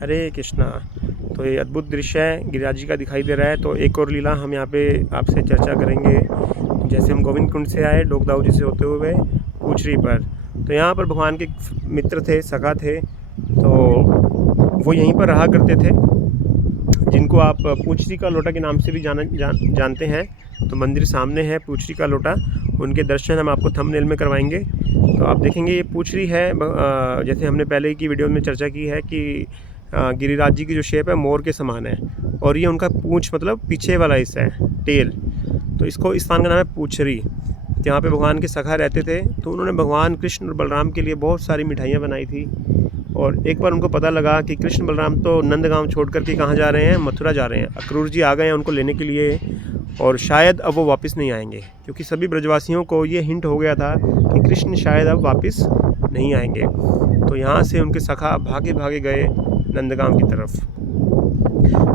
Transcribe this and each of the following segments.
हरे कृष्णा। तो ये अद्भुत दृश्य है गिरिराज जी का दिखाई दे रहा है। तो एक और लीला हम यहाँ पे आपसे चर्चा करेंगे। जैसे हम गोविंद कुंड से आए डोकदाऊ जी से होते हुए पूछरी पर, तो यहाँ पर भगवान के मित्र थे, सखा थे, तो वो यहीं पर रहा करते थे, जिनको आप पूछरी का लोटा के नाम से भी जानते हैं। तो मंदिर सामने है पूछरी का लोटा, उनके दर्शन हम आपको थंबनेल में करवाएंगे। तो आप देखेंगे ये पूछरी है, जैसे हमने पहले की वीडियो में चर्चा की है कि गिरिराज जी की जो शेप है मोर के समान है, और ये उनका पूंछ मतलब पीछे वाला हिस्सा है, टेल। तो इसको इस स्थान का नाम है पूछरी। यहाँ पे भगवान के सखा रहते थे, तो उन्होंने भगवान कृष्ण और बलराम के लिए बहुत सारी मिठाइयाँ बनाई थी। और एक बार उनको पता लगा कि कृष्ण बलराम तो नंदगांव छोड़ कर के कहाँ जा रहे हैं, मथुरा जा रहे हैं। अक्रूर जी आ गए हैं उनको लेने के लिए, और शायद अब वो वापस नहीं आएंगे, क्योंकि सभी ब्रजवासियों को ये हिंट हो गया था कि कृष्ण शायद अब वापस नहीं आएंगे। तो यहाँ से उनके सखा भागे भागे गए नंदगांव की तरफ,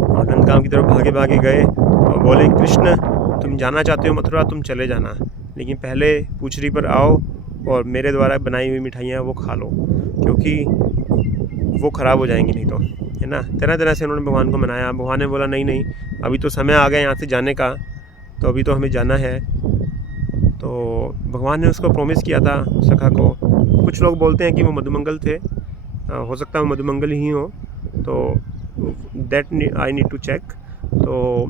और नंदगांव की तरफ भागे भागे गए और बोले, कृष्ण तुम जाना चाहते हो मथुरा, तुम चले जाना, लेकिन पहले पूछरी पर आओ और मेरे द्वारा बनाई हुई मिठाइयाँ वो खा लो, क्योंकि वो ख़राब हो जाएंगी नहीं तो, है ना। तरह तरह से उन्होंने भगवान को मनाया। भगवान ने बोला नहीं नहीं, अभी तो समय आ गया यहाँ से जाने का, तो अभी तो हमें जाना है। तो भगवान ने उसको प्रॉमिस किया था सखा को। कुछ लोग बोलते हैं कि वो मधुमंगल थे, हो सकता है वो मधुमंगल ही हो, तो that I need to check. तो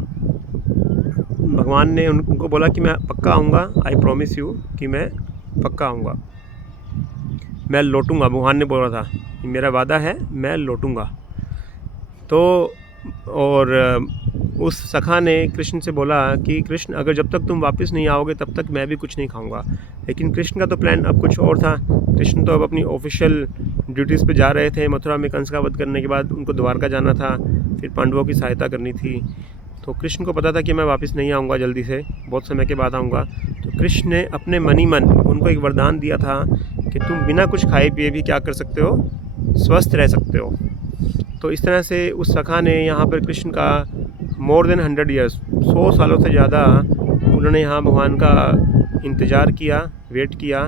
भगवान ने उनको बोला कि मैं पक्का आऊँगा, आई प्रॉमिस यू, कि मैं पक्का आऊँगा, मैं लौटूंगा। भगवान ने बोला था मेरा वादा है, मैं लौटूंगा। तो और उस सखा ने कृष्ण से बोला कि कृष्ण अगर जब तक तुम वापस नहीं आओगे तब तक मैं भी कुछ नहीं खाऊंगा। लेकिन कृष्ण का तो प्लान अब कुछ और था। कृष्ण तो अब अपनी ऑफिशियल ड्यूटीज़ पे जा रहे थे। मथुरा में कंस का वध करने के बाद उनको द्वारका जाना था, फिर पांडवों की सहायता करनी थी। तो कृष्ण को पता था कि मैं वापस नहीं आऊँगा जल्दी से, बहुत समय के बाद आऊँगा। तो कृष्ण ने अपने मनी मन उनको एक वरदान दिया था कि तुम बिना कुछ खाए पिए भी क्या कर सकते हो, स्वस्थ रह सकते हो। तो इस तरह से उस सखा ने यहाँ पर कृष्ण का मोर देन 100 ईयर्स, 100 सालों से ज़्यादा उन्होंने यहाँ भगवान का इंतज़ार किया, वेट किया।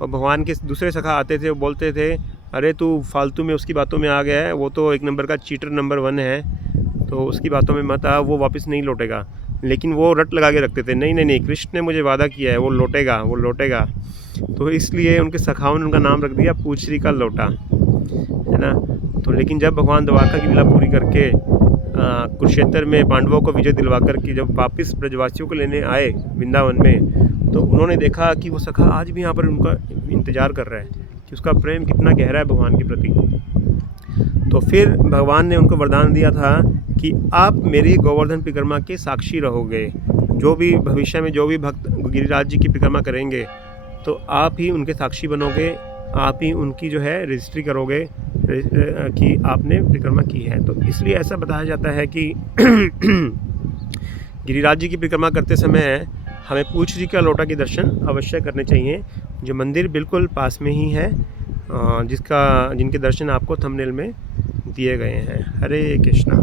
और भगवान के दूसरे सखा आते थे, वो बोलते थे अरे तू फालतू में उसकी बातों में आ गया है, वो तो एक नंबर का चीटर नंबर 1 है, तो उसकी बातों में मत आ, वो वापस नहीं लौटेगा। लेकिन वो रट लगा के रखते थे, नहीं नहीं नहीं, कृष्ण ने मुझे वादा किया है, वो लौटेगा, वो लौटेगा। तो इसलिए उनके सखाओं ने उनका नाम रख दिया पूछरी का लोटा, है ना। तो लेकिन जब भगवान द्वारका की लीला पूरी करके कुरुक्षेत्र में पांडवों को विजय दिलवा करके जब वापस ब्रजवासियों को लेने आए वृंदावन में, तो उन्होंने देखा कि वो सखा आज भी यहाँ पर उनका इंतज़ार कर रहा है कि उसका प्रेम कितना गहरा है भगवान के प्रति। तो फिर भगवान ने उनको वरदान दिया था कि आप मेरी गोवर्धन परिक्रमा के साक्षी रहोगे। जो भी भविष्य में जो भी भक्त गिरिराज जी की परिक्रमा करेंगे, तो आप ही उनके साक्षी बनोगे, आप ही उनकी जो है रजिस्ट्री करोगे कि आपने परिक्रमा की है। तो इसलिए ऐसा बताया जाता है कि गिरिराज जी की परिक्रमा करते समय हमें पूछरी का लोटा के दर्शन अवश्य करने चाहिए, जो मंदिर बिल्कुल पास में ही है, जिनके दर्शन आपको थंबनेल में दिए गए हैं। हरे कृष्णा।